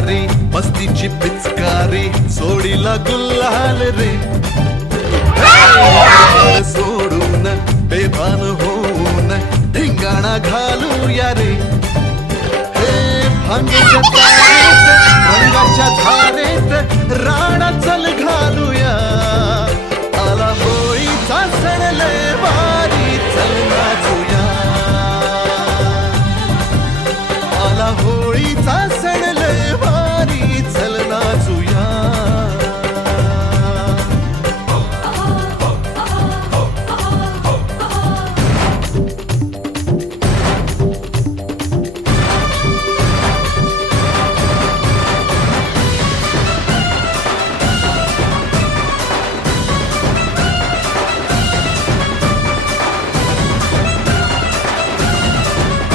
भारी मस्तीची पिचकारी सोडीला गुल्हाल रे हाड सोडून बेभान होऊन धिंगाणा घालूया रे भांगेच्या तारेत रंगाच्या धारेत राणा चल घालूया आला होळीचा सण लय भारी चल नाचूया आला होळीचा सण